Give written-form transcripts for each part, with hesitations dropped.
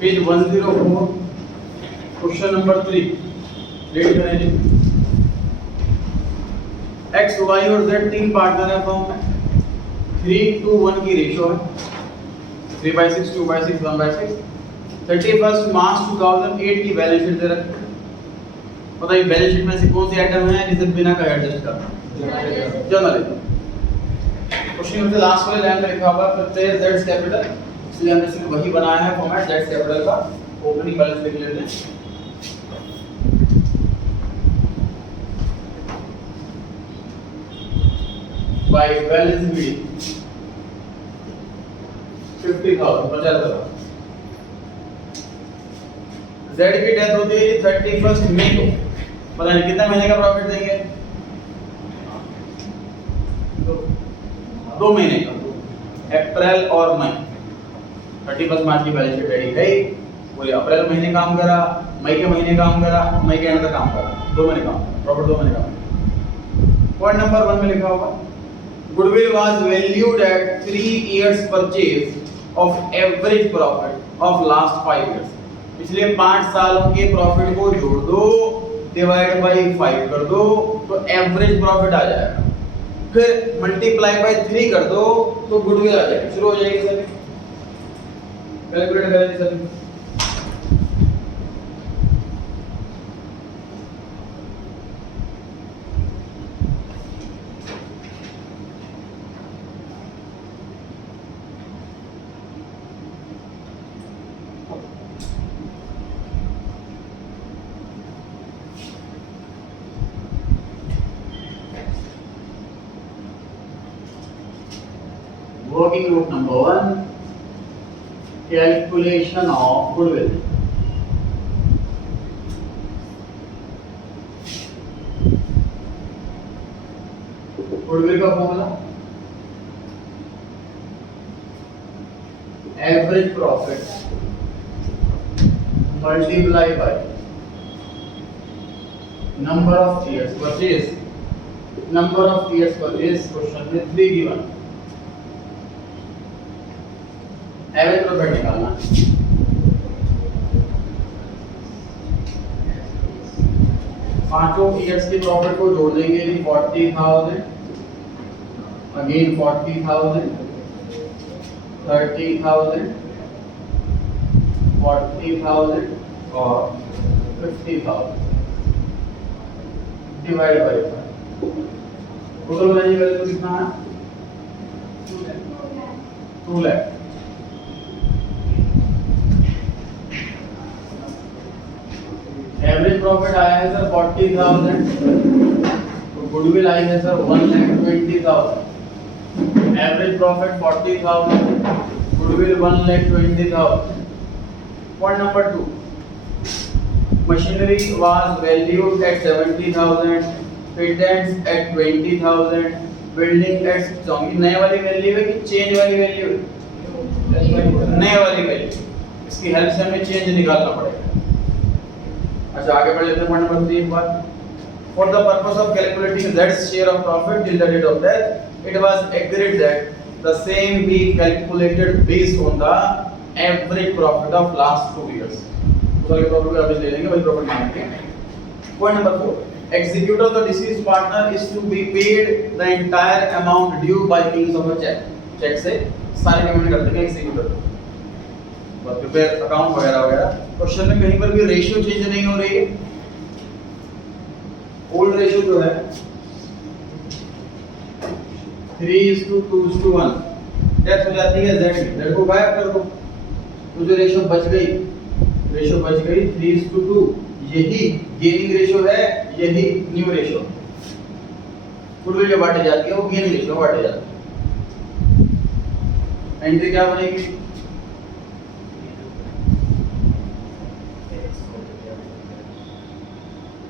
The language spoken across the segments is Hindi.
पेज 104 क्वेश्चन नंबर 3 रीड करेंगे। एक्स वाई और जेड तीन पार्टनर है फॉर्म में, 3:1 की रेशियो है, 3/6 2/6 1/6। 31 मार्च 2008 की बैलेंस शीट दे रखी है। बताइए बैलेंस शीट में से कौन से आइटम है जिसे बिना का एडजस्ट करना, जर्नलिज्म। क्वेश्चन में लास्ट वाले लाइन में लिखा हुआ है प्रत्यय जेड कैपिटल, इसलिए हमने सिर्फ वही बनाया है फॉर्मेट जेड कैपिटल का। ओपनिंग बैलेंस लिख लेते हैं। By balance B 50,000 50,000। जेड की डेथ होती है 31 मई को। पता नहीं कितना महीने का प्रॉफिट देंगे, 2 महीने का, अप्रैल और मई। 31 मार्च की बैलेंस शीट रेडी गई, पूरे अप्रैल महीने काम करा, मई के महीने काम करा, मई के एंड तक काम करा, 2 महीने काम करा, प्रॉफिट 2 महीने काम। पॉइंट नंबर 1 में लिखा होगा goodwill was valued eight 3 years purchase of average profit of last 5 years. पिछले 5 सालों के प्रॉफिट को जोड़ दो, डिवाइड बाय 5 कर दो तो एवरेज प्रॉफिट आ जाएगा। फिर मल्टीप्लाई बाय 3 कर दो तो गुडविल आ जाएगी, शुरू हो जाएगी सर। कैलकुलेट करें sir. Working group number 1, calculation of goodwill. Goodwill का formula average profit multiply by number of years purchase. Number of years purchase question में 3 गिवन। एवरेज प्रॉफिट निकालना, पांचों इयर्स के प्रॉफिट को जोड़ देंगे 40,000, अगेन 40,000, 30,000, 40,000 और 50,000 divide by 5। Total value value कितना है 2 लाख। एवरेज प्रॉफिट आया है सर 40,000, तो गुडविल आई है sir 1,20,000। Average profit 40,000, goodwill 1,20,000। Point number 2, machinery was valued at 70,000, patents at 20,000, building at 6,000। नए वाली वैल्यू है कि चेंज वाली वैल्यू है? नए वाली वैल्यू। इसकी हेल्प से हमें चेंज निकालना पड़ेगा। अच्छा आगे बढ़ लेते हैं पॉइंट नंबर 3 एक बार। For the purpose of calculating Z's share of profit till the date of death, it was agreed that the same be calculated based on the average profit of last 2 years. तो ये प्रॉफिट को अभी ले लेंगे, वही प्रॉफिट मानेंगे। Point number 4, executor of the deceased partner is to be paid the entire amount due by means of a check. Check से सारी पेमेंट कर देंगे एक्जीक्यूटर को, प्रिपेयर अकाउंट वगैरह वगैरह। क्वेश्चन में कहीं पर भी रेशियो चेंज नहीं हो रही है। ओल्ड रेशियो जो है 3:2:1, डेथ हो जाती है जेड की, जेड को गायब कर दो तो जो रेशियो बच गई 3:2। यही गेनिंग रेशियो है, यही न्यू रेशियो। गुडविल जो बांटे जाती है वो गेनिंग रेशियो बांटे जाती है। एंट्री क्या बनेगी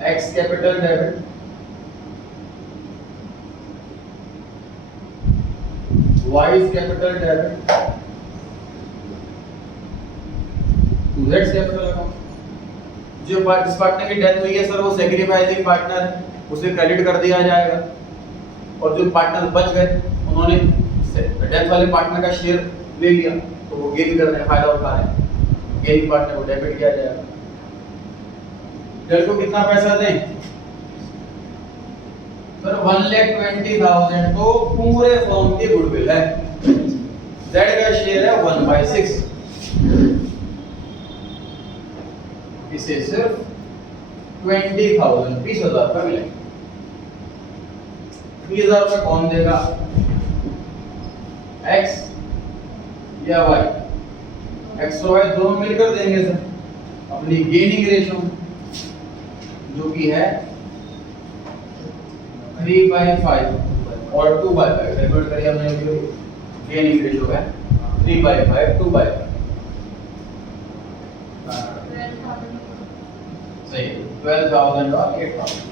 X capital debit, Y is capital debit, Z capital account। जो जिस पार्टनर की डेथ हुई है सर वो सैक्रिफाइसिंग पार्टनर है, उसे क्रेडिट कर दिया जाएगा। और जो पार्टनर बच गए उन्होंने डेथ वाले पार्टनर का शेयर ले लिया तो वो गेन कर रहे हैं, फायदा उठा रहे हैं। गेनिंग पार्टनर को डेबिट किया जाएगा। जेड को कितना पैसा दें सर? 1,20,000 तो पूरे फर्म की गुडविल है। जेड का शेयर है 1/6, इसे सिर्फ 20,000 20,000 रुपये मिलेंगे। 20,000 रुपये कौन देगा? एक्स या वाई? एक्स और वाई दोनों मिलकर देंगे सर अपनी गेनिंग रेशियो, जो कि है 3/5 और 2/5। कैलकुलेट करिए हमने, गेनिंग रेशियो है 3/5 2/5। सही, 12,000 और 8,000।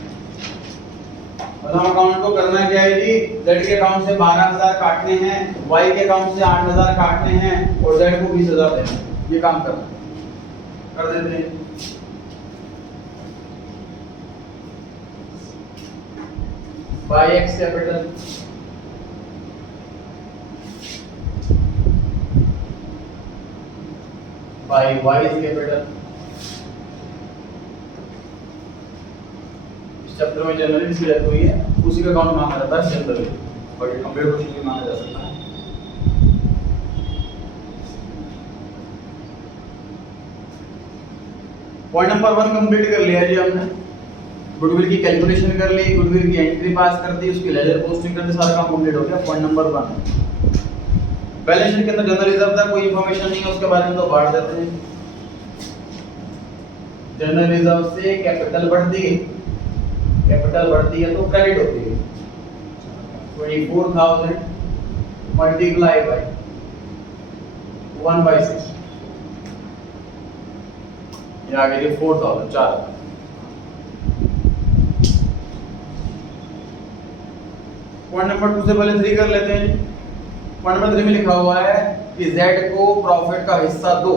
मतलब अकाउंट को करना क्या है जी? जेड के अकाउंट से 12,000 काटने हैं, वाई के अकाउंट से 8,000 काटने हैं और जेड को 20,000 देना है। ये काम करना कर देते हैं। By X capital by Y capital. Chapter में जनरली इसकी बात हुई है, उसी का अकाउंट मांगा जाता है जनरली, बट ये कंप्लीट क्वेश्चन भी मांगा जा सकता है। पॉइंट नंबर 1 कंप्लीट कर लिया जी हमने। गुडविल की कैलकुलेशन कर ली, गुडविल की एंट्री पास कर दी, उसकी लेजर पोस्टिंग कर दी, सारा काम कंप्लीट हो गया। पॉइंट नंबर 1, बैलेंस शीट के अंदर जनरल रिजर्व था, कोई इंफॉर्मेशन नहीं है उसके बारे में, तो बांट देते हैं। जनरल रिजर्व से कैपिटल बढ़ती है, कैपिटल बढ़ती है तो क्रेडिट होती है। 24,000 मल्टीप्लाई बाय 1/6, ये आ गई 4,000 4। पॉइंट नंबर 2 से पहले 3 कर लेते हैं। पॉइंट नंबर 3 में लिखा हुआ है कि जेड को प्रॉफिट का हिस्सा दो।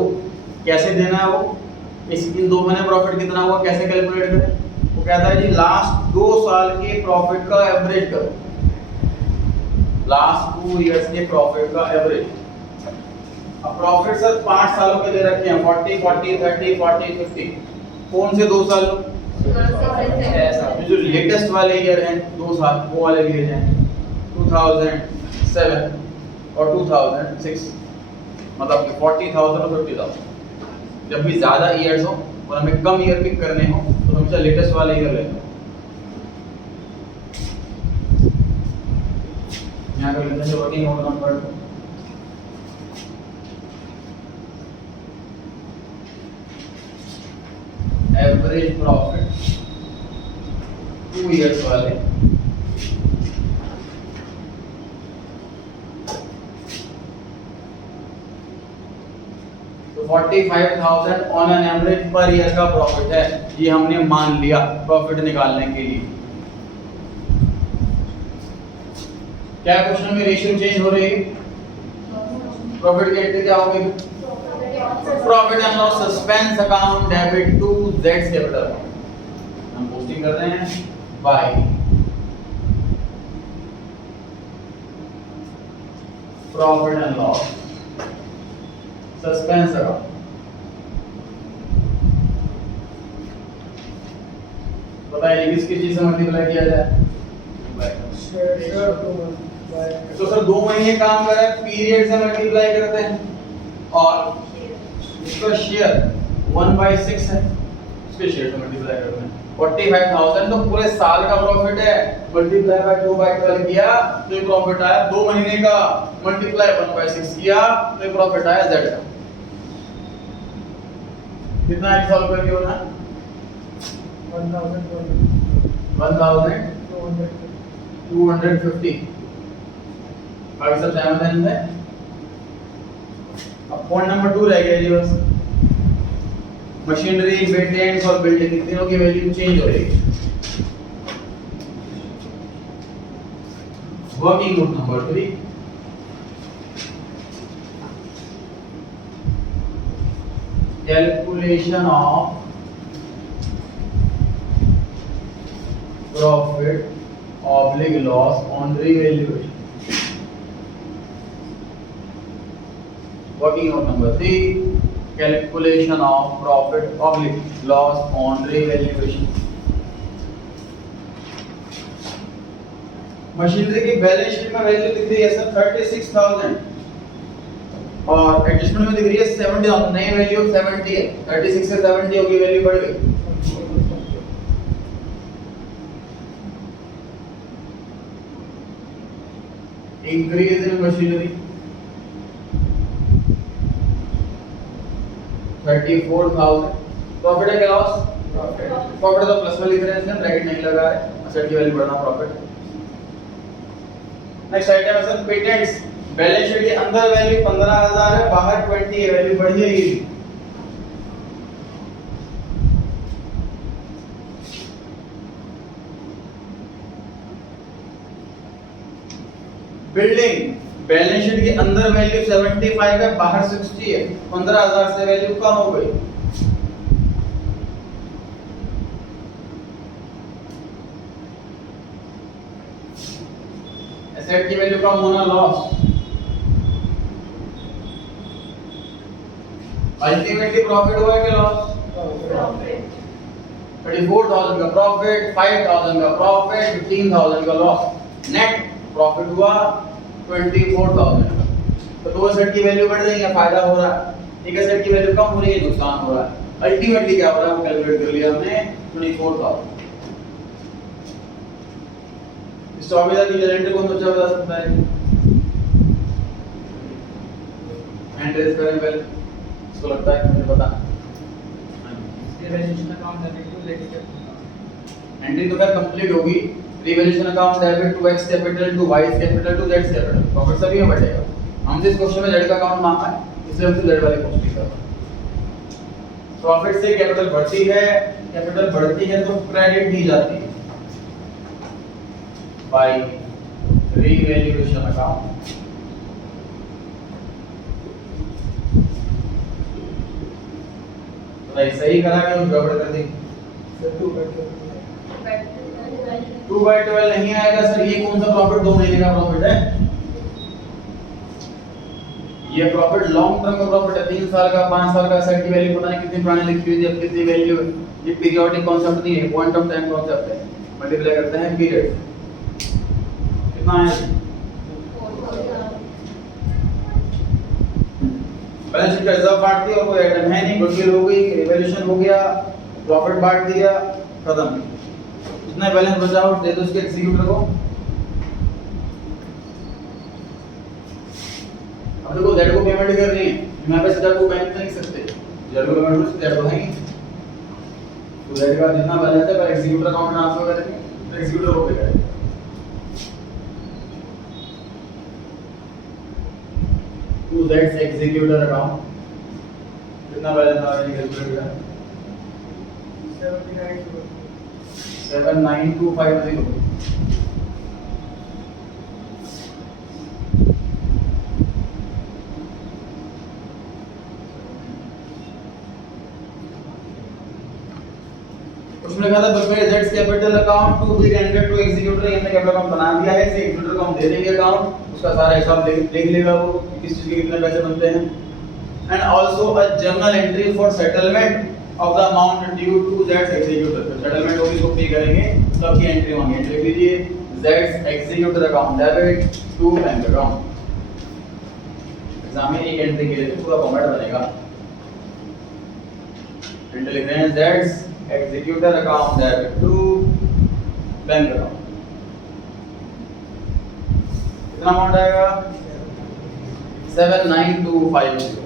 कैसे देना है वो? इस इन 2 महीने प्रॉफिट कितना हुआ कैसे कैलकुलेट करें? वो कहता है जी लास्ट 2 साल के प्रॉफिट का एवरेज करो, लास्ट 2 इयर्स के प्रॉफिट का एवरेज। अब प्रॉफिट सर 5 सालों के दे रखे हैं, 40 40 30 40 50। कौन से 2 साल? जो लेटेस्ट वाले ईयर हैं 2 साल, वो वाले लिए जाएं 2007 और 2006, मतलब कि 40,000 और 50,000। जब भी ज्यादा ईयर्स हो और हमें कम ईयर पिक करने हो तो हमेशा लेटेस्ट वाले ईयर लेते हैं। यहाँ कर लेते हैं working number. Average profit 2 years वाले, तो 45,000 on an average per year का प्रॉफिट है। ये हमने मान लिया प्रॉफिट निकालने के लिए। क्या क्वेश्चन में रेशियो चेंज हो रही है? प्रॉफिट की एंट्री क्या होगी? Profit and loss suspense account debit to जेड्स कैपिटल। हम पोस्टिंग कर रहे हैं by profit and loss suspense account. बताइए किस चीज से मल्टीप्लाई किया जाए? तो सर 2 महीने काम कर रहे हैं, पीरियड से मल्टीप्लाई करते हैं और इसका शेयर 1/6 है, इसके शेयर से मल्टीप्लाई करते हैं। 45,000 तो पूरे साल का प्रॉफिट है, मल्टीप्लाई बाय 2/12 किया तो ये प्रॉफिट आया 2 महीने का, मल्टीप्लाई 1/6 किया तो ये प्रॉफिट आया जेड का। कितना है सॉल्व करके होना? 1,250। बाकी सब समाधान है। अब पॉइंट नंबर 2 रह गया जी बस। मशीनरी, मेंटेनेंस और बिल्डिंग तीनों की वैल्यू चेंज हो रही है। Working note number 3, calculation of profit oblique loss on revaluation. Working note number 3, calculation of profit oblique loss on revaluation. Machinery की बैलेंस शीट में वैल्यू दिख रही है सर 36,000 और एडजस्टमेंट में दिख रही है 70,000। नई वैल्यू 70 है, 36 से 70 होगी, वैल्यू बढ़ गई। Increase in machinery 34,000। प्रॉफिट है क्या लॉस? प्रॉफिट। प्रॉफिट तो प्लस में लिख रहे हैं, इसमें ब्रैकेट नहीं लगा है, असेट की वैल्यू बढ़ना प्रॉफिट। नेक्स्ट आइटम है सर पेटेंट्स। बैलेंस शीट के अंदर वैल्यू 15,000 है, बाहर 20 है, वैल्यू बढ़ी है। बिल्डिंग बैलेंस शीट के अंदर वैल्यू 75 है, बाहर 60 है, 15,000 से वैल्यू कम हो गई। एसेट की वैल्यू कम होना लॉस। अल्टीमेटली प्रॉफिट हुआ है कि लॉस? प्रॉफिट। 34,000 का प्रॉफिट, 5,000 का प्रॉफिट, 15,000 का लॉस। नेट प्रॉफिट हुआ 24,000 का। तो दो एसेट की वैल्यू बढ़ रही है, फायदा हो रहा है। एक एसेट की वैल्यू कम हो रही है, नुकसान हो रहा है। अल्टीमेटली क्या हो रहा है वो कैलकुलेट कर लिया हमने 24,000। स्टॉक की कैलेंडर कौन बच्चा बता सकता है? हैंड रेज करें पहले, इसको लगता है कि मुझे पता। Revaluation account debit to let's entry तो क्या कंप्लीट होगी। Revaluation account debit to X capital to Y capital to Z capital. Profit सभी में बढ़ेगा। हमसे इस क्वेश्चन में जेड का अकाउंट मांगा है, इसलिए हमसे जेड वाले क्वेश्चन कर रहे हैं। प्रॉफिट से कैपिटल बढ़ती है, कैपिटल बढ़ती है तो क्रेडिट दी जाती है बाय रिवैल्यूएशन अकाउंट। तो भाई सही करा कि कुछ गड़बड़ कर दी? 2/12 नहीं आएगा सर। ये कौन सा प्रॉफिट? 2 महीने का प्रॉफिट है। ये प्रॉफिट लॉन्ग टर्म का प्रॉफिट है, 3 साल का, 5 साल का। एसेट की वैल्यू पता नहीं कितनी पुरानी लिखी हुई है, अब कितनी वैल्यू है। ये पीरियोडिक कॉन्सेप्ट नहीं है, पॉइंट ऑफ टाइम कॉन्सेप्ट है। मल्टीप्लाई करते हैं पीरियड, कितना है? बैलेंस शीट का रिजर्व बांट दिया और कोई आइटम है नहीं, गुडविल हो गई, रिवैल्यूएशन हो गया, प्रॉफिट बांट दिया, खत्म। जितना बैलेंस बचा हो दे दो उसके एग्जीक्यूटर को। अब देखो जेड को पेमेंट करनी है, मैं पैसे जेड को बैंक नहीं लिख सकते, जेड को पेमेंट कर जेड को है तो जेड का जितना बैलेंस है पर एग्जीक्यूटर अकाउंट में ट्रांसफर करेंगे तो एग्जीक्यूटर को पे करेंगे। टू जेड्स एग्जीक्यूटर अकाउंट कितना बैलेंस आ रहा है कैलकुलेट करें। 79250। उसमें लिखा था प्रिपेयर जेड्स capital account to be rendered to executor. हमने कैपिटल अकाउंट बना दिया है, इसे एग्जीक्यूटर को हम दे देंगे अकाउंट, उसका सारा हिसाब लिख लेगा वो किस चीज के कितने पैसे बनते हैं। And also a journal entry for settlement of the amount due to जेड्स एग्जीक्यूटर। सेटलमेंट होगी उसको पे करेंगे तब की एंट्री मांगे। लिख लीजिए जेड्स executor account debit to bank account. Exam में एक एंट्री के लिए पूरा फॉर्मेट बनेगा। फिर लिख रहे हैं जेड्स executor account debit to bank account. कितना अमाउंट आएगा? 79250।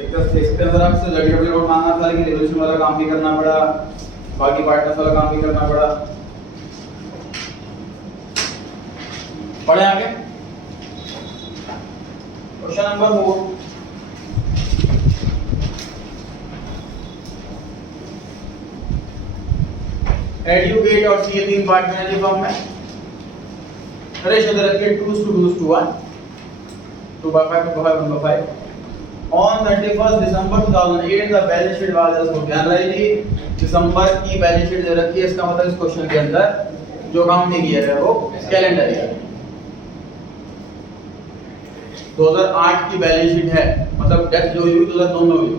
इसके अंदर आपसे लड़की लोड मांगा था, लेकिन रिवॉल्यूशन वाला काम भी करना पड़ा, बाकी पार्टनर्स वाला काम भी करना पड़ा। पढ़े आगे क्वेश्चन नंबर 4। एडुकेट और सी 3 पार्ट में है फॉर्म में। रेशियो दे रखिए 2:1, 2/5, 1/5। On 31st December 2008 the balance sheet was as follows। ध्यान रखिए दिसंबर की बैलेंस शीट दे रखी है, इसका मतलब इस क्वेश्चन के अंदर जो काम नहीं किया गया वो कैलेंडर ईयर। 2008 की बैलेंस शीट है, मतलब डेथ जो हुई 2002 में हुई।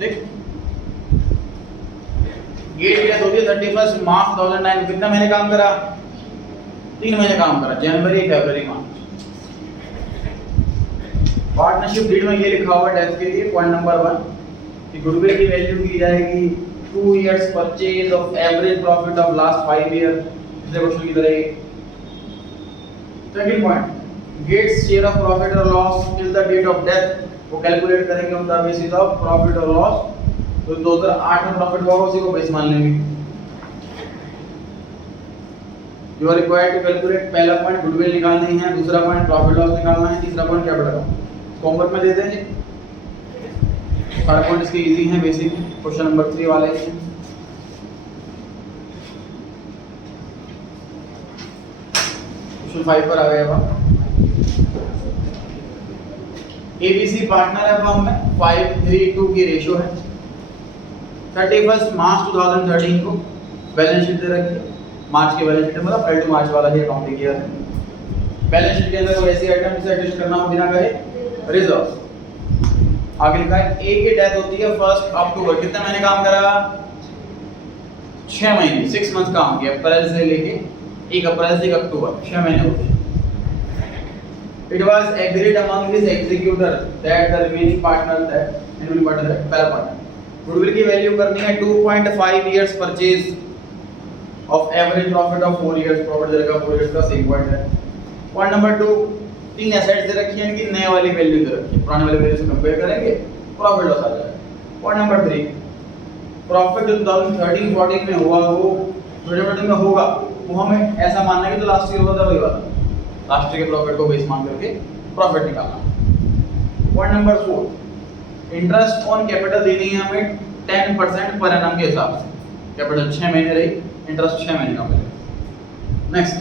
ठीक, गेट डेथ होती है 31 मार्च 2009। कितना महीने काम करा? 3 महीने काम करा, जनवरी फरवरी मार्च। पार्टनरशिप डीड में ये लिखा हुआ डेथ के लिए पॉइंट नंबर 1 कि गुडविल की वैल्यू की जाएगी 2 years purchase of average profit of last 5 year, पिछले क्वेश्चन की तरह ही। Second point, gets share of profit और loss till the date of death वो कैलकुलेट करेंगे on the basis of profit और लॉस। तो 2008 में प्रॉफिट होगा, उसी को बेस मान लेंगे। You are required to calculate, पहला पॉइंट गुडविल निकालनी है, दूसरा पॉइंट प्रॉफिट लॉस निकालना है, तीसरा पॉइंट कैपिटल अकाउंट। होमवर्क में दे देंगे, सारे पॉइंट इसके इजी हैं, बेसिक क्वेश्चन नंबर 3 वाले हैं। क्वेश्चन 5 पर आ गए अब। एबीसी पार्टनर है फर्म में, 5:3:2 की रेशियो है। 31 मार्च 2013 को बैलेंस शीट दे रखी है, मार्च की बैलेंस शीट है, मतलब अप्रैल टू मार्च वाला ही अकाउंटिंग ईयर है। बैलेंस शीट के अंदर कोई ऐसी आइटम जिसे एडजस्ट करना हो बिना कहे रिजर्व। आगे लिखा है ए की डेथ होती है 1 अक्टूबर। कितने महीने काम करा? 6 महीने, 6 मंथ काम किया, अप्रैल से लेके 1 अप्रैल से 1 अक्टूबर, 6 महीने होते हैं। It was agreed among his executor that the remaining partner that remaining partner that पहला पार्टनर गुडविल की वैल्यू करनी है 2.5 years purchase of average profit of 4 years, profit देगा 4 years का, सेम पॉइंट है। पॉइंट नंबर 2, 3 एसेट्स दे रखी हैं, इनकी नए वाली वैल्यू दे रखी है, पुराने वाले वैल्यू से कंपेयर करेंगे, प्रॉफिट लॉस आ जाएगा। पॉइंट नंबर 3, प्रॉफिट जो 2013-14 में हुआ वो 2014 में होगा, वो हमें ऐसा मानना है कि जो लास्ट ईयर हुआ था वही वाला, लास्ट के प्रॉफिट को बेस मान करके प्रॉफिट निकालना। Point number 4, interest on capital देनी है हमें 10% पर एनम के हिसाब से। कैपिटल 6 महीने रही, इंटरेस्ट 6 महीने का मिलेगा। Next,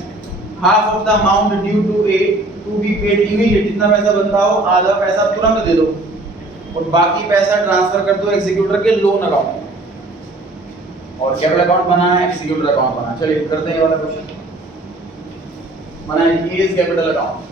half of the amount due to A to be paid immediate. जितना पैसा बनता हो आधा पैसा तुरंत दे दो और बाकी पैसा ट्रांसफर कर दो एग्जीक्यूटर के लोन अकाउंट में। और कैपिटल अकाउंट बना है, एग्जीक्यूटर अकाउंट बना है। चलिए करते हैं ये वाला क्वेश्चन। बना है एज कैपिटल अकाउंट।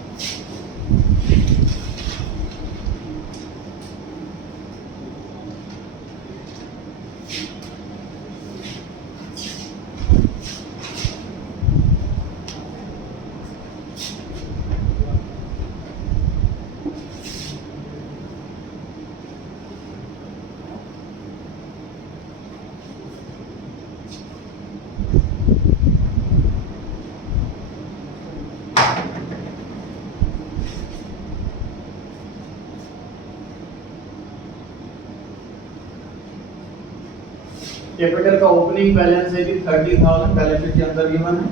कैपिटल का ओपनिंग बैलेंस है कि 30,000, बैलेंस शीट के अंदर गिवन है।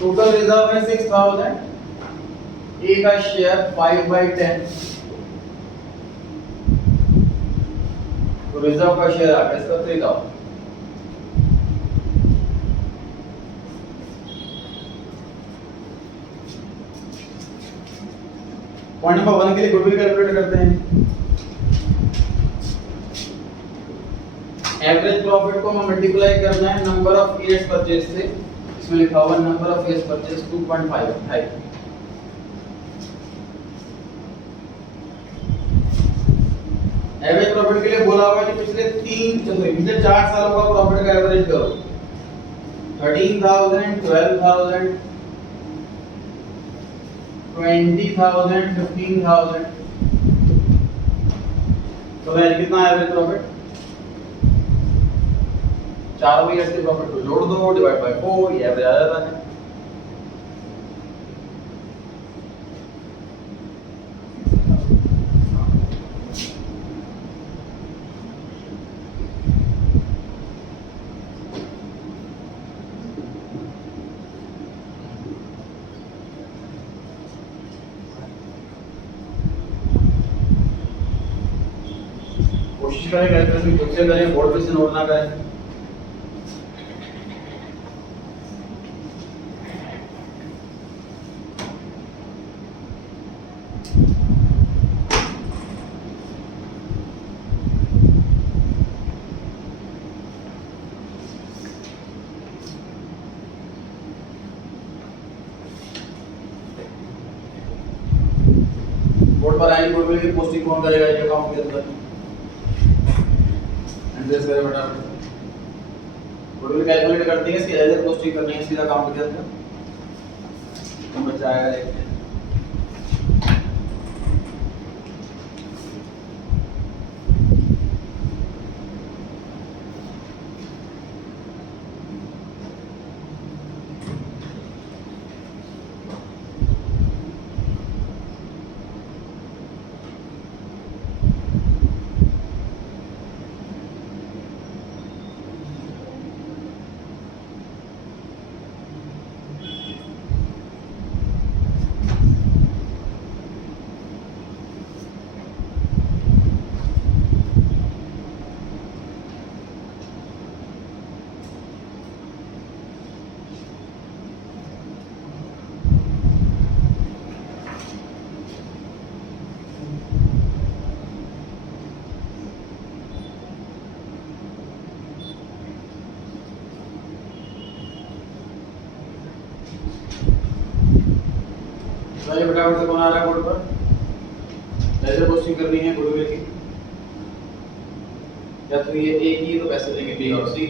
टोटल रिजर्व है 6,000, ए का शेयर 5/10, तो रिजर्व का शेयर आ गया इसका 3,000। पॉइंट नंबर 1 के लिए गुडविल कैलकुलेट करते हैं। एवरेज प्रॉफिट को हमें मल्टीप्लाई करना है नंबर ऑफ ईयर्स परचेज से। इसमें लिखा हुआ नंबर ऑफ ईयर्स परचेज 2.5 है। एवरेज प्रॉफिट के लिए बोला हुआ है कि पिछले 4 सालों का प्रॉफिट का एवरेज करो। 13,000, 12,000, 20,000, 15,000, तो वैसे कितना एवरेज प्रॉफिट? 4 ईयर्स के प्रॉफिट को जोड़ दो, डिवाइड बाय 4, ये एवरेज आ जाता है। कोशिश करें कैलकुलेशन खुद से करें, बोर्ड पे से नोट ना करें। पोस्टिंग कौन करेगा ये अकाउंट के अंदर? एंट्रीज करे बेटा, गुडविल कैलकुलेट करते हैं, इसकी लेजर पोस्टिंग करनी है सीधा अकाउंट के अंदर, तो बचा आएगा देखते हैं। चलिए फटाफट से कौन आ रहा है बोर्ड पर? लेजर पोस्टिंग करनी है गुडविल की, या तो ये ए की तो पैसे देंगे बी और सी,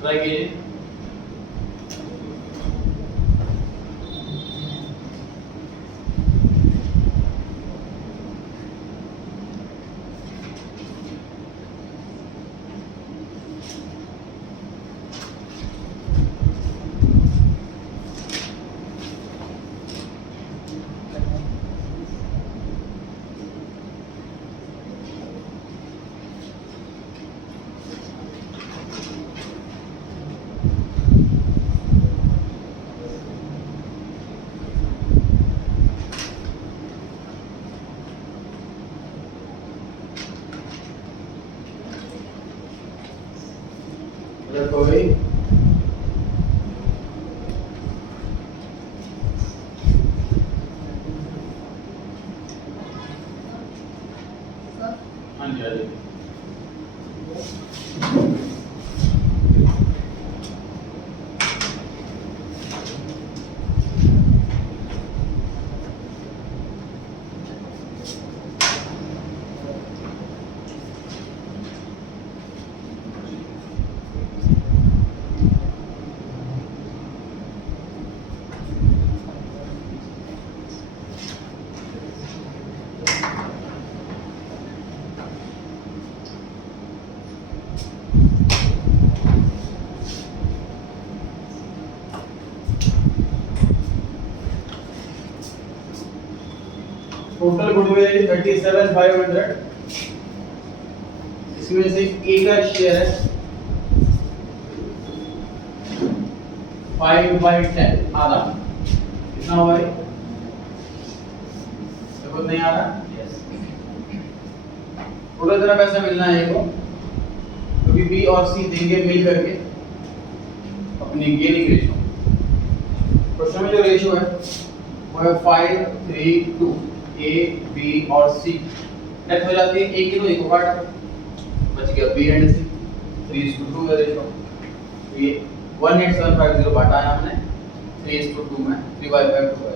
ट्राई कीजिए। कोई हाँ जी, हाँ जी। टोटल गुडविल है 37,500, इसमें से ए का शेयर है 5/10 आधा, कितना हुआ है? सबको नहीं आ रहा? यस। टोटल कितना पैसा मिलना है ये को, क्योंकि बी और सी देंगे मिल करके अपनी गेनिंग रेशियो। क्वेश्चन में जो रेशियो है वो है 5:3:2, ए बी और सी नेट हो जाती है, ए की तो एक पार्ट बच गया बी एंड सी, 3:2 का रेशियो। ये 18750 बांटा है हमने 3:2 में, 3/5 2 है।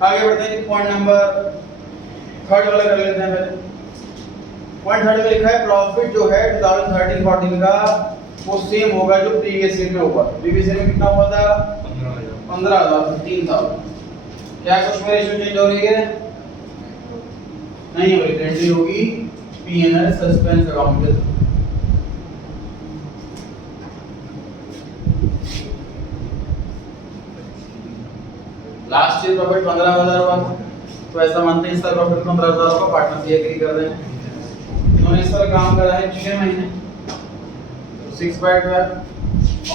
आगे बढ़ते हैं, पॉइंट नंबर थर्ड वाला कर लेते हैं पहले। पॉइंट थर्ड में लिखा है प्रॉफिट जो है 2013-14 का वो सेम होगा जो प्रीवियस ईयर में होगा। प्रीवियस ईयर में कितना हुआ था? 15,000 13,000। क्या कुछ में रेशियो चेंज हो रही है? नहीं हो रही, एंट्री होगी पीएनएल सस्पेंस अकाउंट के थ्रू। लास्ट ईयर प्रॉफिट 15,000 हुआ था, तो ऐसा मानते हैं इस साल प्रॉफिट 15,000 होगा, पार्टनर से एग्री कर रहे हैं। इन्होंने इस साल काम करा है 6 महीने, तो 6/12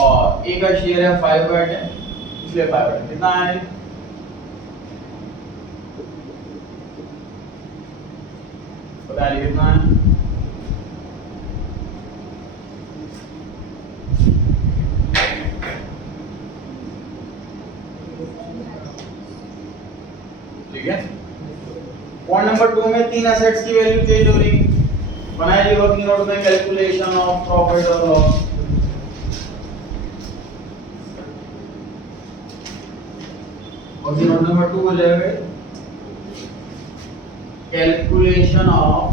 और ए का शेयर है 5/10, इसलिए 5/10 कितना है? बताइए कितना है? ठीक है। पॉइंट नंबर 2 में तीन एसेट्स की वैल्यू चेंज हो रही है। बनाइए वर्किंग नोट में कैलकुलेशन ऑफ प्रॉफिट और लॉस। वर्किंग नोट नंबर 2 हो जाएगा calculation of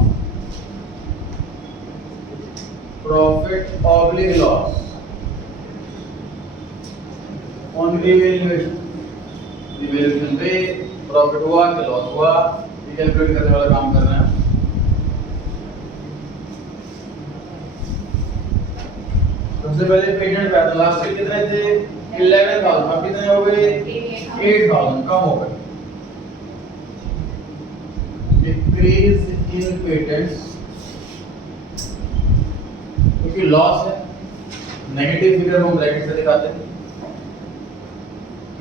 profit oblique loss on revaluation. Revaluation पे प्रॉफिट हुआ कि लॉस हुआ, ये कैलकुलेट करने वाला काम कर रहे हैं। सबसे पहले पेटेंट पे आता, लास्ट ईयर कितने थे 11,000, अब कितने हो गए 8,000, कम हो गए। डिक्रीज इन पेटेंट्स क्योंकि लॉस है, नेगेटिव फिगर को ब्रैकेट से दिखाते हैं।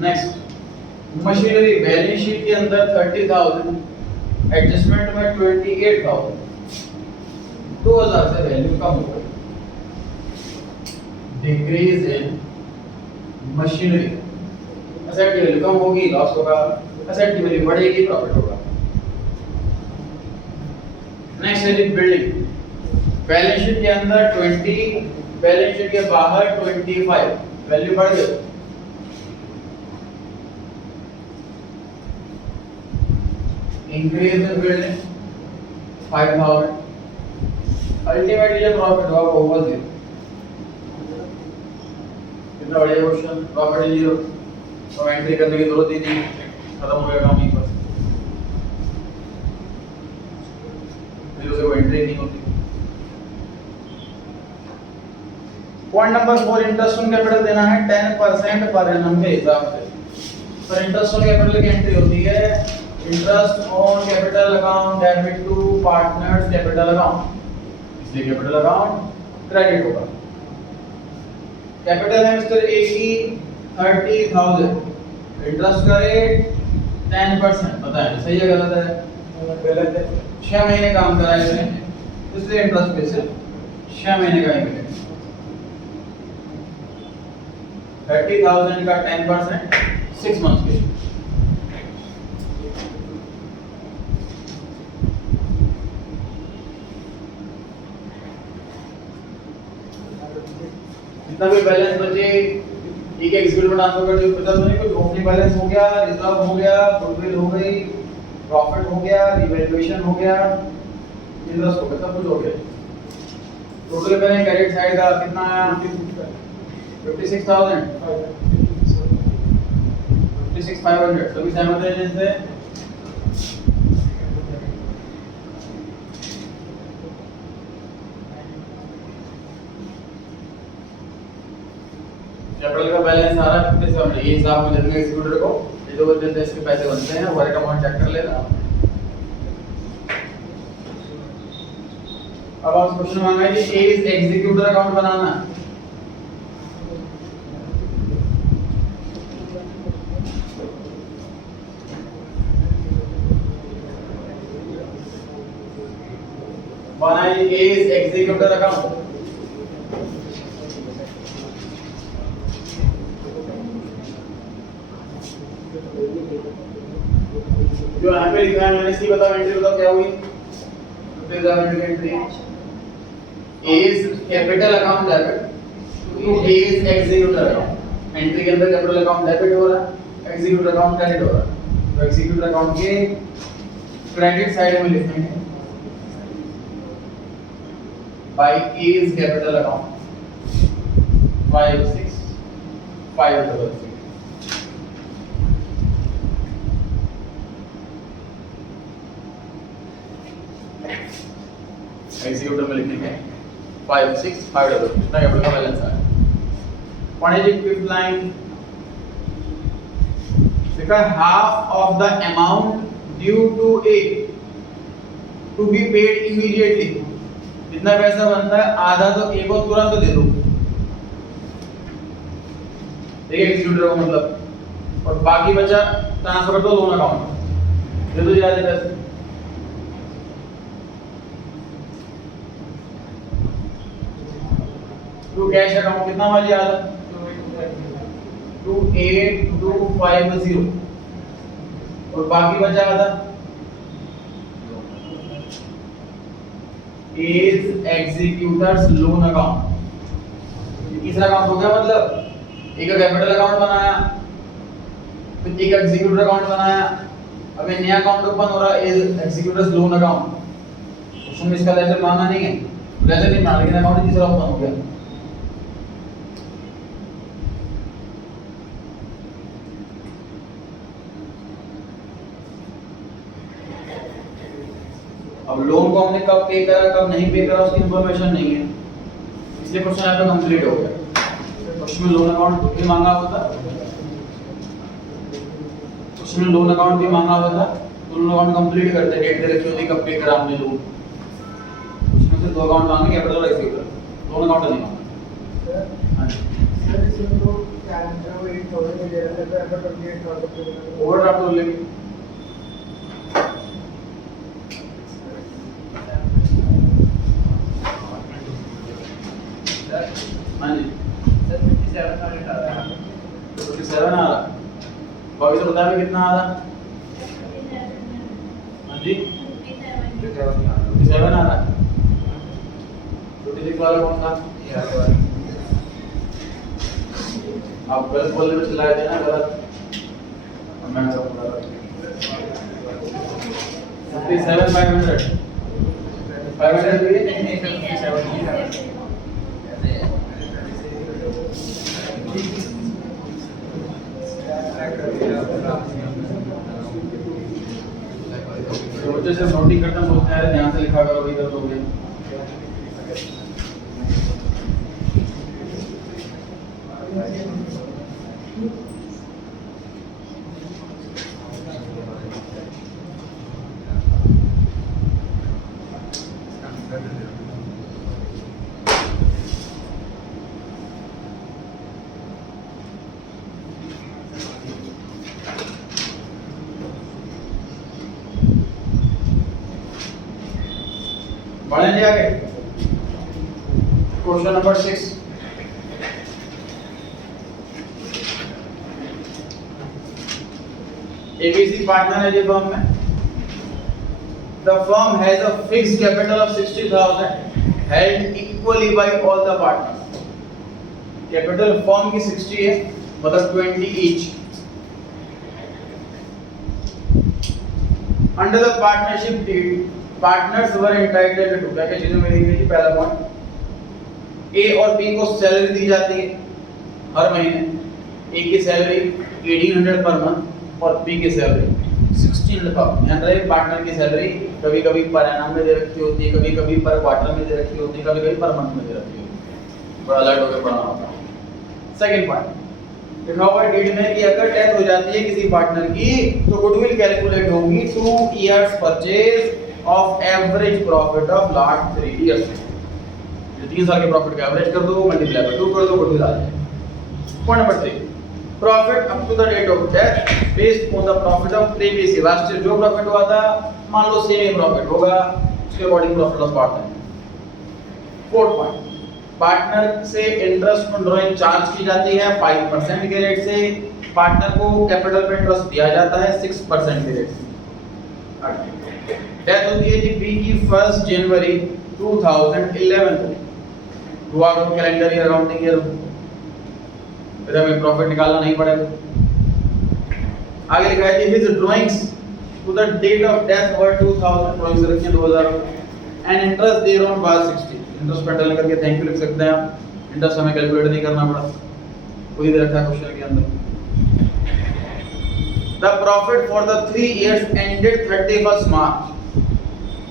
नेक्स्ट मशीनरी, बैलेंस शीट के अंदर 30,000, एडजस्टमेंट में 28,000, 2,000 से वैल्यू कम हो गई। डिक्रीज इन मशीनरी, एसेट की वैल्यू कम होगी, लॉस होगा, एसेट की वैल्यू बढ़ेगी, प्रॉफिट होगा। नेक्स्ट है बिल्डिंग, बैलेंस शीट के अंदर 20, बैलेंस शीट के बाहर 25, वैल्यू बढ़ गई। इंक्रीज इन बिल्डिंग 5,000, अल्टीमेटली जो प्रॉफिट होगा वो होगा 0। कितना बढ़िया क्वेश्चन, प्रॉफिट 0, तो एंट्री करने की जरूरत ही नहीं, खत्म हो गया काम यहीं पर, 0 से कोई एंट्री नहीं होती। Point number 4, interest on capital देना है 10% पर एनम के हिसाब से। पर इंटरेस्ट ऑन कैपिटल की एंट्री होती है interest on capital account debit to partners capital account, इसलिए कैपिटल अकाउंट क्रेडिट होगा। कैपिटल है मिस्टर ए की 30,000, इंटरेस्ट का रेट 10%, बताएं सही है गलत है? गलत है। 6 महीने काम करा है इसने, इसलिए इंटरेस्ट पे सिर्फ 6 महीने का ही मिलेगा। 30,000 का 10% 6 मंथ्स के। जितना भी बैलेंस बचे एक एग्जीक्यूटिव ट्रांसफर कर दिया, पता नहीं कुछ ओपनिंग बैलेंस हो गया, रिजर्व हो गया, गुडविल हो गई, प्रॉफिट हो गया, रिवैल्यूएशन हो गया, इंटरेस्ट हो गया, सब कुछ हो गया। टोटल करें क्रेडिट साइड का कितना आया 56,000, 56,500, सभी सहमत हैं इससे? कैपिटल का बैलेंस सारा कितने से हमने ये हिसाब में देंगे एग्जीक्यूटिव को, ये जो जैसे इसके पैसे बनते हैं वो अमाउंट चेक कर लेना। अब आप क्वेश्चन मांगा है कि ए इज एग्जीक्यूटिव अकाउंट बनाना है। बनाइए ए इज एग्जीक्यूटिव अकाउंट। जो यहाँ पे लिखा है मैंने इसकी बताओ एंट्री बताओ क्या हुई? Entry A is capital account debit to A is executive account. Entry के अंदर कैपिटल अकाउंट डेबिट हो रहा है, एग्जीक्यूटिव अकाउंट क्रेडिट हो रहा है। तो एग्जीक्यूटिव अकाउंट के क्रेडिट साइड में लिखेंगे by A is capital account 56,500। Executive में लिखेंगे 56,500 कितना कैपिटल का बैलेंस है। What is it? Fifth line लिखा half of the amount due to A to be paid immediately. जितना पैसा बनता है आधा तो ए को तुरंत दे दो, ठीक है एग्जीक्यूटिव को मतलब, और बाकी बचा ट्रांसफर कर दो लोन अकाउंट, दे दो ज्यादा पैसे। टू कैश अकाउंट कितना वाली आधा 28,250 और बाकी बचा आधा इज एग्जीक्यूटर्स लोन अकाउंट। तीसरा अकाउंट हो गया, मतलब एक कैपिटल अकाउंट बनाया, फिर एक एग्जीक्यूटर अकाउंट बनाया, अब ये नया अकाउंट ओपन हो रहा है, इज एग्जीक्यूटर्स लोन अकाउंट। उसमें इसका लेजर मांगा नहीं है, लेजर नहीं मांगा, लेकिन अकाउंट तीसरा ओपन हो गया। अब लोन को हमने कब पे करा कब नहीं पे करा उसकी इंफॉर्मेशन नहीं है, इसलिए क्वेश्चन यहाँ पे कंप्लीट हो गया। क्वेश्चन में लोन अकाउंट भी मांगा होता, क्वेश्चन में लोन अकाउंट भी मांगा होता, तो लोन अकाउंट कंप्लीट करते, डेट दे रखी होती कब पे करा हमने लोन। उसमें से दो अकाउंट मांगे, कैपिटल और एग्जीक्यूटर, लोन अकाउंट नहीं मांगा। हां सर, इसमें तो क्या है, वो 8000 दे रहा था, तो ऐसा 28000 ओवरड्राफ्ट हो लेंगे। हाँ जी सर, 57 आ रहा है, 57 आ रहा, बाकी तो बता भी कितना आ रहा। हाँ जी 57 आ रहा। 56 वाला कौन था? आप गलत बोलने में चला गए ना, गलत मैंने सब बोला 57 500 भी 57 बच्चे से नोटिंग करना बोलते हैं, ध्यान से लिखा करो, इधर हो गया। बढ़ेंगे आगे, क्वेश्चन नंबर 6। एबीसी पार्टनर है जी फर्म में। The firm has a fixed capital of 60,000 held equally by all the partners. Capital firm की 60 है, मतलब 20 each. Under the partnership deed partners were entitled to, क्या क्या चीजें मिलेंगी जी? पहला पॉइंट, ए और बी को सैलरी दी जाती है हर महीने। ए की सैलरी 1800 पर मंथ और बी की सैलरी 16,000। ध्यान रहे, पार्टनर की सैलरी कभी कभी पर एनम में दे रखी होती है, कभी कभी पर क्वार्टर में दे रखी होती है, कभी कभी पर मंथ में दे रखी होती है, बड़ा अलर्ट होकर पढ़ना होता है। सेकंड पॉइंट लिखा हुआ है डीड में कि अगर डेथ हो जाती है किसी पार्टनर की तो गुडविल कैलकुलेट होगी 2 years purchase of average profit of last 3 years. जो 3 साल के प्रॉफिट का एवरेज कर दो, मल्टीप्लाई बाय 2 कर दो, गुडविल आ जाएगा। Point number 3, profit up to the date of death based on the profit of previous year. Last year जो प्रॉफिट हुआ था, मान लो सेम ही प्रॉफिट होगा, उसके according profit loss partner. Fourth point, partner से इंटरेस्ट ऑन ड्रॉइंग चार्ज की जाती है 5% के रेट से। पार्टनर को कैपिटल पे इंटरेस्ट दिया जाता है 6% के रेट से। डेथ होती है जी बी की 1 जनवरी 2011 को। हुआ तो कैलेंडर ईयर, अकाउंटिंग ईयर, फिर हमें प्रॉफिट निकालना नहीं पड़ेगा। आगे लिखा है कि his drawings to the date of death were 2000, drawings रखिए 2000 and interest thereon was 60। Interest पेटल करके थैंक यू लिख सकते हैं आप, इंटरेस्ट हमें कैलकुलेट नहीं करना पड़ा, वही दे रखा है क्वेश्चन के अंदर। The profit for the 3 years ended 31 March.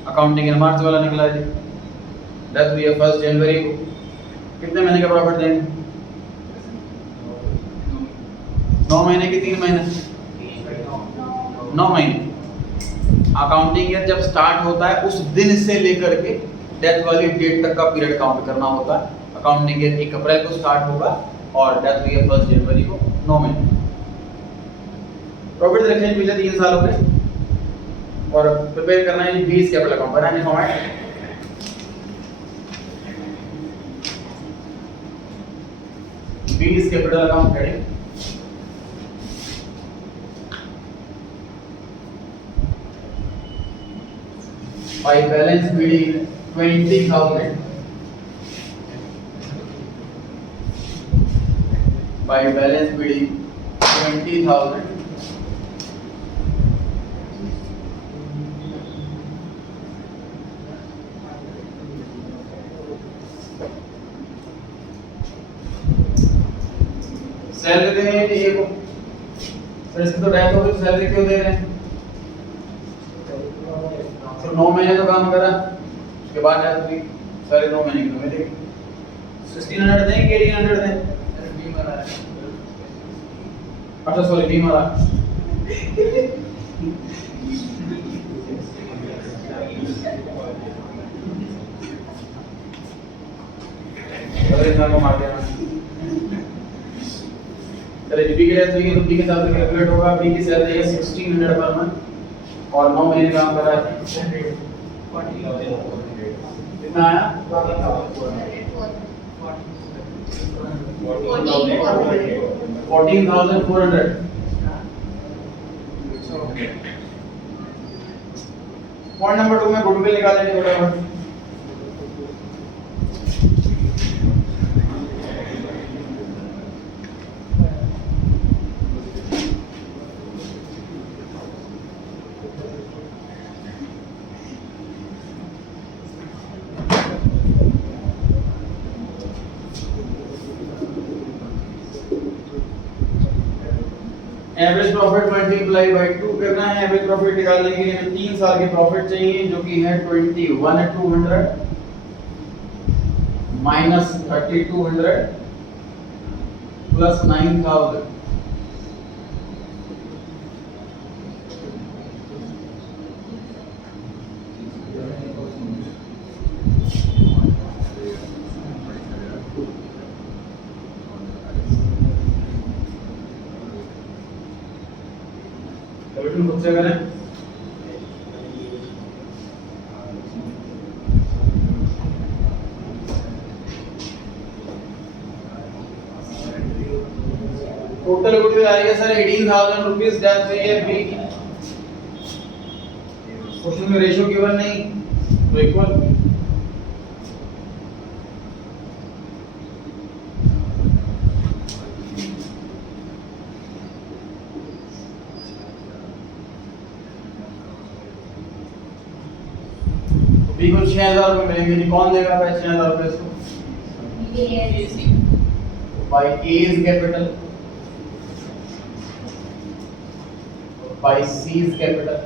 Accounting year March वाला निकला है। डेथ हुई है 1 जनवरी को, कितने महीने का प्रॉफिट देंगे? 9 महीने की 3 महीने? 9 महीने। अकाउंटिंग ईयर जब स्टार्ट होता है उस दिन से लेकर के डेथ वाली डेट तक का पीरियड काउंट करना होता है। अकाउंटिंग ईयर 1 अप्रैल को स्टार्ट होगा और डेथ हुई है 1 जनवरी को, 9 महीने। प्रॉफिट रखेंगे पिछले 3 सालों के और प्रिपेयर करना है 20 कैपिटल अकाउंट बनाने format. Capital account heading, by balance B D 20,000 by balance bidding 20,000 salary देनी है ये को सर इसकी तो डेथ हो गई, सैलरी क्यों दे रहे हैं? तो 9 महीने तो काम करा, उसके बाद डेथ हुई, सैलरी 9 महीने की तो मिलेगी। 1600 दें कि 1800 दें? अच्छा सॉरी बीमा रहा। अरे इंसान को मार दिया। चलिए बी के लिए तो ये तो बी के साथ कैलकुलेट होगा। बी की सैलरी है 1600 पर मंथ और 9 महीने काम कर रहा है। कितना आया? 14,400। पॉइंट नंबर 2 में गुडविल निकालेंगे फटाफट। एवरेज प्रॉफिट मल्टीप्लाई बाय 2 करना है। एवरेज प्रॉफिट निकालने के लिए हमें 3 साल के प्रॉफिट चाहिए जो कि है 21,200 माइनस 3,200 प्लस 9,000। खुद से करें। टोटल गुडविल आएगा सर 18,000 रुपीज। डेथ हुई है बी की। क्वेश्चन में रेशियो गिवन नहीं तो इक्वल। बी को 6,000 रुपए मिलेंगे। कौन देगा पैसे 6,000 रुपए इसको? By A is capital by C's capital.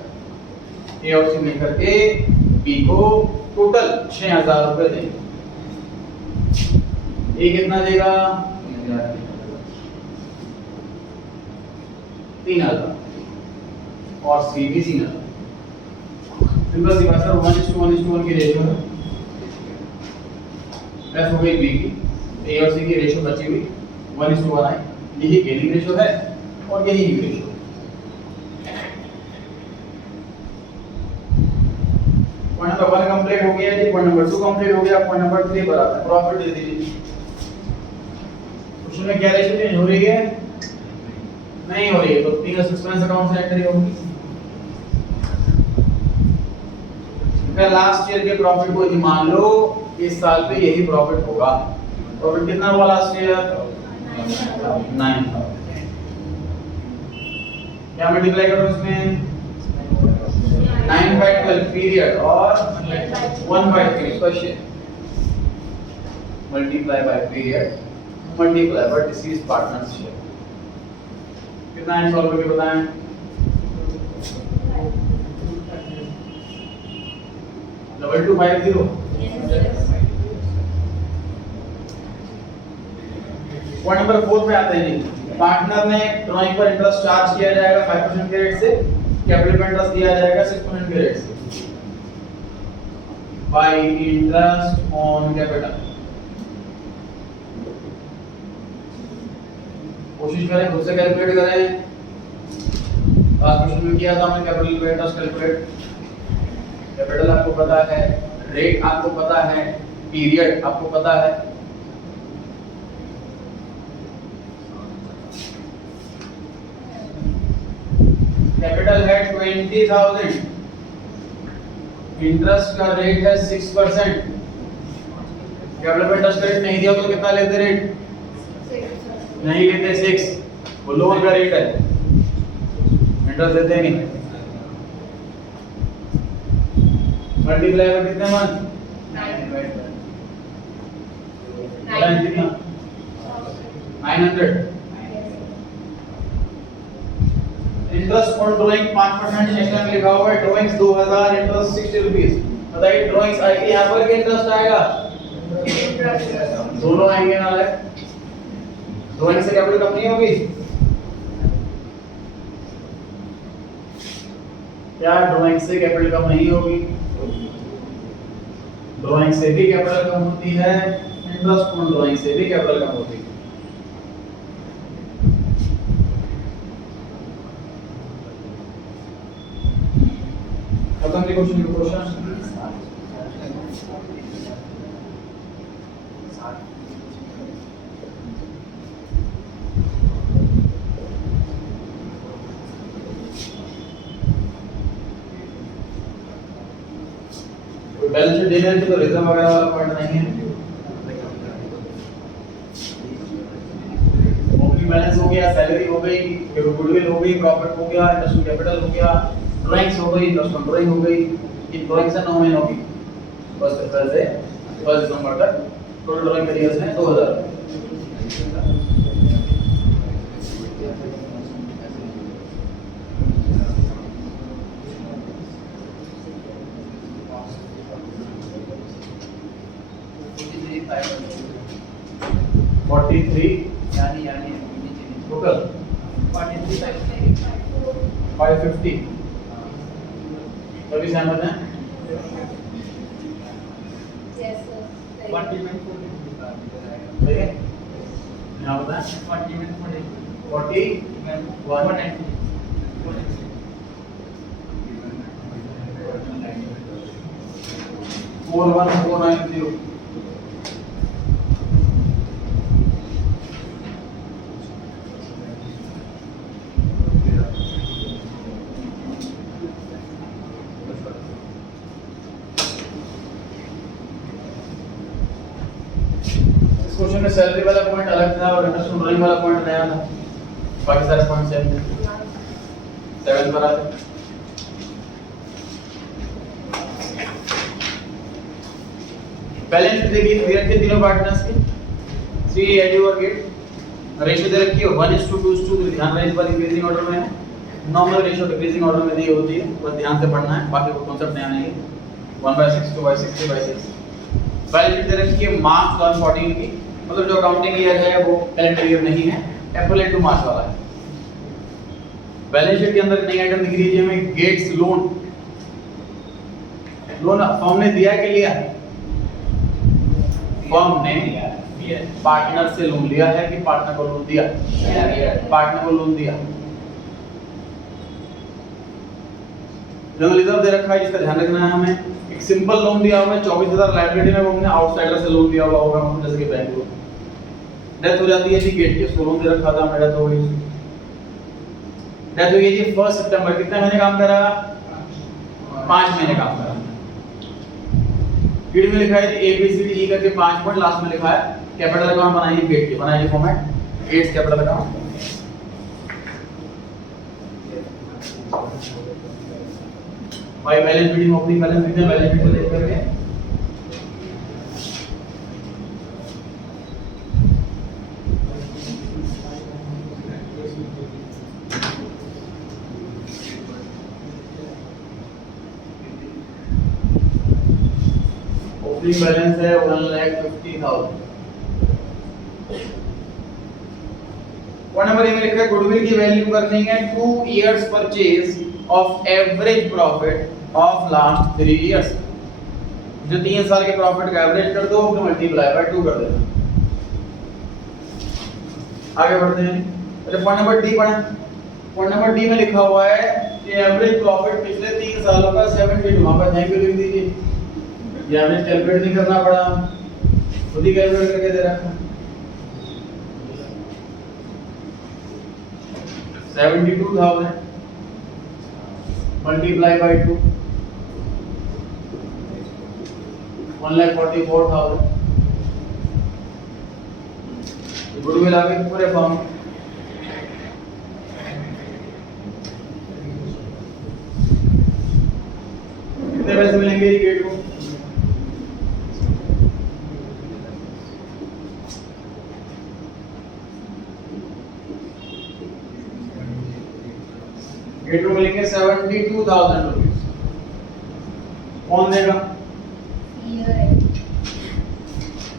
A और सी मिलकर के बी को टोटल 6,000 रुपए देंगे। ए कितना देगा? 3,000 और सी भी 3,000। सिंपल सी बात है। 1:1:1 की रेशियो है। डेथ हो गई बी की, ए और सी की रेशियो बची हुई 1:1 आई। यही गेनिंग रेशियो है और यही give ratio. Point number 1 complete हो गया जी। पॉइंट नंबर 2 कंप्लीट हो गया। पॉइंट नंबर 3 पर आता है। प्रॉफिट दे दीजिए। क्वेश्चन में क्या रेशियो चेंज हो रही है? नहीं हो रही है, तो 3 एक्सपेंस अकाउंट से एंट्री होगी। लास्ट ईयर के प्रॉफिट को मान लो इस साल पे यही प्रॉफिट होगा। प्रॉफिट कितना हुआ लास्ट ईयर? 9,000। क्या मल्टीप्लाई करो इसमें? 9/12 पीरियड और 1/3 इसका share. Multiply by period multiply by disease partners share. कितना है सॉल्व करके बताएं। 2250। पॉइंट नंबर 4 पे आते हैं जी। पार्टनर ने ड्राइंग पर इंटरेस्ट चार्ज किया जाएगा 5% के रेट से। कैपिटल पे इंटरेस्ट दिया जाएगा 6% के रेट से। Bye interest on capital. कोशिश करें खुद से कैलकुलेट करें। लास्ट क्वेश्चन में किया था हमने कैपिटल पे इंटरेस्ट कैलकुलेट। कैपिटल आपको पता है, रेट आपको पता है, पीरियड आपको पता है। कैपिटल है 20,000 इंटरेस्ट का रेट है 6%, कैपिटल पे इंटरेस्ट रेट नहीं दिया तो कितना लेते रेट? नहीं लेते 6, वो लोन का रेट है, इंटरेस्ट देते नहीं। मल्टीप्लाई बाय कितने month? 900। Interest on drawing 5% national में लिखा हुआ है, ड्राइंग्स 2000, इंटरेस्ट 60 रुपीस। बताइए ड्राइंग्स आएगी यहाँ पर कि इंटरेस्ट आएगा? दोनों आएंगे ना। ड्राइंग से कैपिटल कम नहीं होगी क्या? ड्राइंग से कैपिटल कम नहीं होगी, ड्राइंग से भी कैपिटल कम होती है, इंटरेस्ट ऑन ड्राइंग से भी कैपिटल कम होती है। खत्म की क्वेश्चन बैलेंस शीट देने तो रिजर्व वगैरह वाला पॉइंट नहीं है। ओपनिंग बैलेंस हो गया, सैलरी हो गई, गुडविल हो गई, प्रॉफिट हो गया, इंटरेस्ट कैपिटल हो गया, ड्राइंग्स हो गई, इंटरेस्ट ऑन ड्राइंग हो गई। इन ड्राइंग्स से 9 महीने होगी, बस अप्रैल से 1 दिसंबर तक टोटल ड्राइंग पीरियड्स हैं 2000। यानी टोटल 550। सभी सहमत हैं? ठीक है, यहाँ बताएं 41,490। क्वेश्चन में सैलरी वाला पॉइंट अलग था और इंटरेस्ट ऑन ड्राइंग वाला पॉइंट नया था, बाकी सारे पॉइंट सेम थे। 7 पर आते बैलेंस देखिए, दे रखे तीनों पार्टनर्स के 3 एडी और गेट, रेशियो दे रखी है 1:2:2, ध्यान रहे इस बार इंक्रीजिंग ऑर्डर में है, नॉर्मल रेशियो डिक्रीजिंग ऑर्डर में दी होती है, बस ध्यान से पढ़ना है, बाकी वो कांसेप्ट नया नहीं है। 1/6, 2/6, 3/6। बैलेंस शीट दे रखी है मार्च 2014 की, मतलब जो अकाउंटिंग ईयर है वो कैलेंडर ईयर नहीं है, अप्रैल टू मार्च वाला है। बैलेंस शीट के अंदर नई आइटम दिख रही है हमें, गेट्स लोन। लोन फर्म ने दिया कि लिया? फर्म ने पार्टनर से लोन लिया है कि पार्टनर को लोन दिया? पार्टनर को लोन दिया। जनरल रिजर्व दे रखा है जिसका ध्यान रखना है हमें। एक सिंपल लोन दिया हुआ है 24,000 लायबिलिटी में, वो हमने आउटसाइडर से लोन दिया हुआ होगा, जैसे कि बैंक लोन। डेथ हो जाती है जी गेट की, उसको लोन दे रखा था, डेथ हो गई। डेथ हुई है जी 1 सितंबर, कितने महीने काम करा? 5 महीने काम करा। फीड में लिखा है ABCD करके 5 पॉइंट, लास्ट में लिखा है कैपिटल अकाउंट बनाइए गेट के, बनाइए फॉर्मेट गेट्स कैपिटल अकाउंट। भाई बैलेंस शीट, ओपनिंग बैलेंस कितने, बैलेंस शीट को देख करके ओपनिंग बैलेंस है 1,50,000। वन नंबर में लिखा है गुडविल की वैल्यू करनी है 2 years purchase of average profit of last 3 years. जो 3 साल के प्रॉफिट का एवरेज कर दो, उसको मल्टीप्लाई बाय 2 कर देना। आगे बढ़ते हैं, पहले पॉइंट नंबर डी पढ़ें। पॉइंट नंबर डी में लिखा हुआ है कि एवरेज प्रॉफिट पिछले 3 सालों का 72, वहां पर थैंक यू लिख दीजिए। ये एवरेज कैलकुलेट नहीं करना पड़ा, खुद ही कैलकुलेट करके दे रखा है। 72,000 मल्टीप्लाई बाय 2, 1,44,000। गुडविल आ गई पूरे फॉर्म। कितने पैसे मिलेंगे गेट को? गेट को मिलेंगे 72,000 रुपीज। कौन देगा?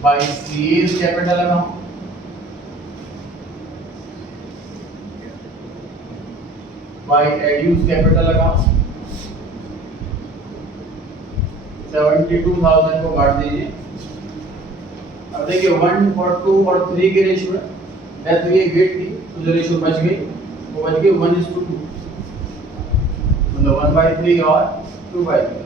By C's capital account. By एड्यूस कैपिटल अकाउंट। 72,000 को काट दीजिए। अब देखिए 1 और 2 और 3 के रेशियो है। डेथ हुई गेट की तो जो रेशियो बच गई वो बच गई 1:2, मतलब 1/3 और 2/3।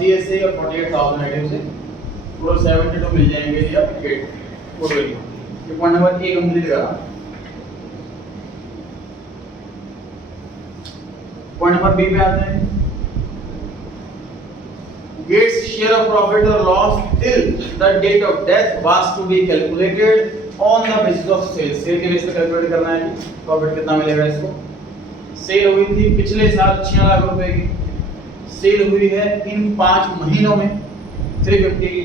CSA और 48,000 आइटम से पूरा 72 मिल जाएंगे ये अब गेट कोड वैल्यू। ये पॉइंट नंबर ए कंप्लीट करा। पॉइंट नंबर बी पे आते हैं। गेट्स शेयर ऑफ प्रॉफिट और loss till the date of death was to be calculated on the basis of sale. Sale के बेस पे कैलकुलेट करना है कि प्रॉफिट कितना मिलेगा इसको। सेल हुई थी पिछले साल 6 लाख रुपए की, सेल हुई है इन 5 महीनों में 350 की,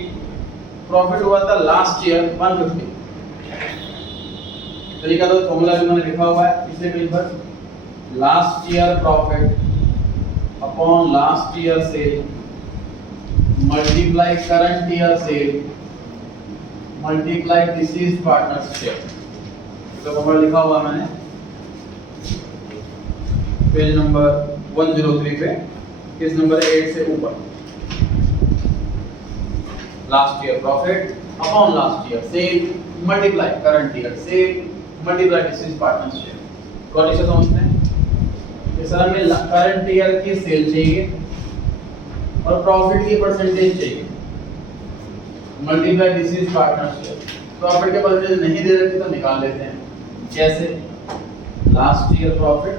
प्रॉफिट हुआ था लास्ट ईयर 150। तरीका तो फॉर्मूला भी मैंने लिखा हुआ है पिछले पेज पर। Last year profit upon last year cell multiply current year cell multiply deceased partner's share. तो फॉर्मूला लिखा हुआ मैंने पेज नंबर 103 पे, किस नंबर 8 से ऊपर। Last year profit upon last year cell multiply current year cell multiply deceased partner's share. कौन से समझते हैं? इस तरह में करंट ईयर की सेल चाहिए और प्रॉफिट की परसेंटेज चाहिए, multiply deceased partner's share. Profit के परसेंटेज नहीं दे रहे तो निकाल लेते हैं। कैसे? Last year profit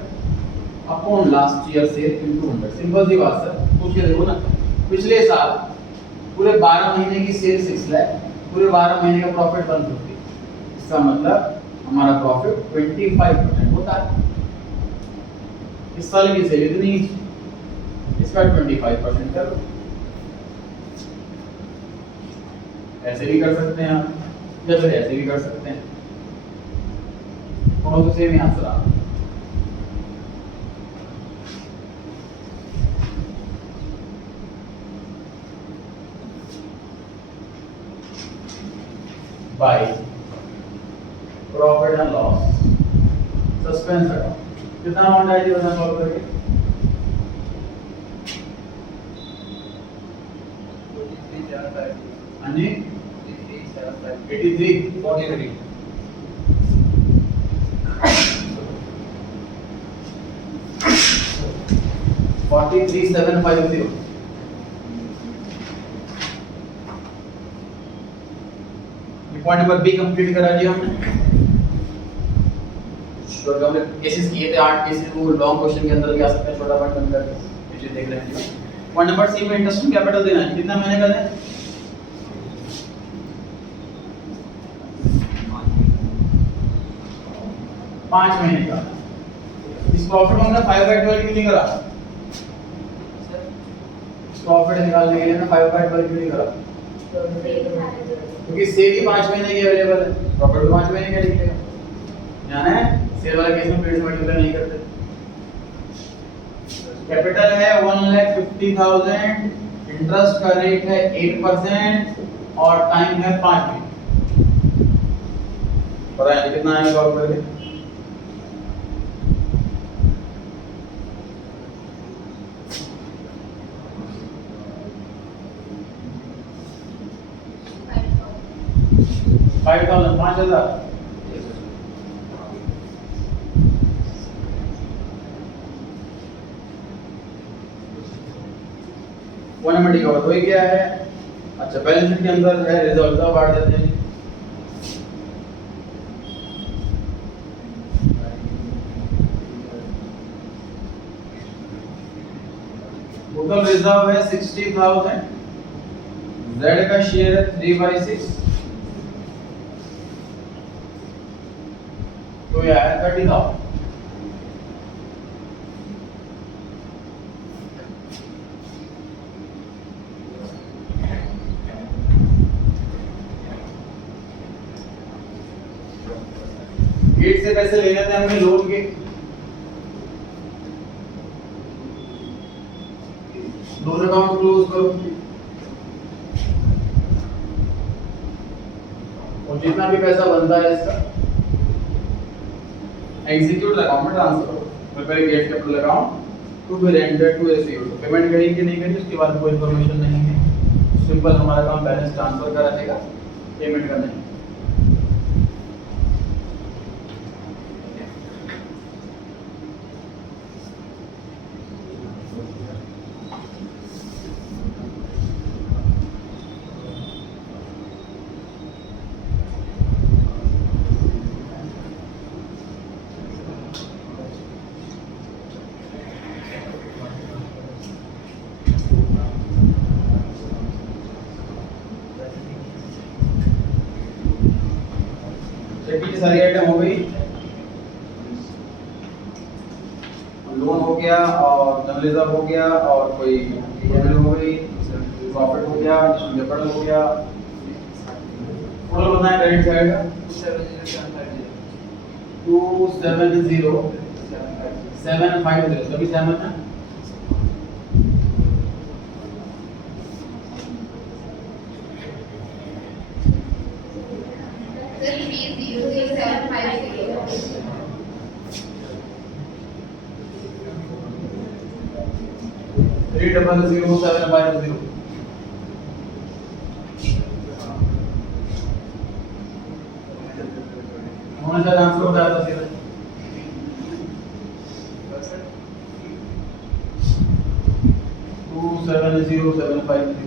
upon last year sale into 100। Simple सी बात सर, पूछ के देखो ना। पिछले साल पूरे 12 महीने की सेल 6 लाख, पूरे 12 महीने का प्रॉफिट 150। इसका मतलब हमारा प्रॉफिट 25% होता है। इस साल की सेल इतनी, इसका 25% करो। ऐसे भी कर सकते हैं आप, या फिर ऐसे भी कर सकते हैं। दोनों से सेम ही आंसर आ। By profit and loss suspense account कितना अमाउंट है जी बता सॉल्व करके? 43 43,750। पॉइंट नंबर बी कंप्लीट करा दिया हमने। शॉर्ट हमने केसेस किए थे 8 केसेस, वो लॉन्ग क्वेश्चन के अंदर भी आ सकते हैं, छोटा पार्ट बन करके नीचे देख रहे हैं। पॉइंट नंबर सी में इंटरेस्ट कैपिटल देना है। कितना महीने का दें? 5 महीने का। इस प्रॉफिट में हमने 5/12 क्यों नहीं करा? इस प्रॉफिट निकालने के लिए ना 5/12 क्यों नहीं करा? क्योंकि सेल ही 5 महीने की अवेलेबल है, प्रॉफिट भी 5 महीने का लिखेगा। ध्यान है, सेल वाले केस में पेड से मल्टीप्लाई नहीं करते। कैपिटल है 1,50,000, इंटरेस्ट का रेट है 8% और टाइम है 5 महीने। पता है कितना आएगा सॉल्व करके? $5,000 वन नंबर डी कवर हो गया है। अच्छा, बैलेंस शीट के अंदर है रिजर्व बांट देते हैं। टोटल रिजर्व है 60,000, Z का शेयर है 3/6, तो ये आया 30,000। गेट से पैसे लेने थे हमने लोन के, लोन अकाउंट क्लोज करो और जितना भी पैसा बनता है इसका एग्जीक्यूट अकाउंट में ट्रांसफर करो। Prepare get capital account to be rendered to receive. Payment करी कि नहीं करी उसके बाद कोई इंफॉर्मेशन नहीं है, सिंपल हमारा काम बैलेंस ट्रांसफर का रहेगा, पेमेंट का नहीं। कितनी सारी आइटम हो गई, लोन हो गया और जनरल रिजर्व हो गया और कोई रेवेन्यू हो गई, प्रॉफिट हो गया, कैपिटल हो गया। टोटल बताएं क्रेडिट साइड का 270,750 सभी सहमत हैं? Three double 0,750 कौन सा ट्रांसफर होता है सीधा 270,750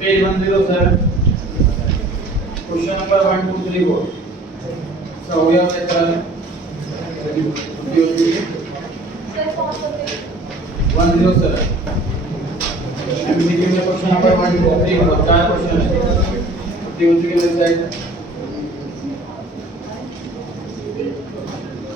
Page 107 क्वेश्चन नंबर 1 2 3 4 सब हो गया मेरे ख्याल में 107 एमसीक्यू में क्वेश्चन नंबर 1 2 3 4 चार क्वेश्चन है हो चुके मेरे साइड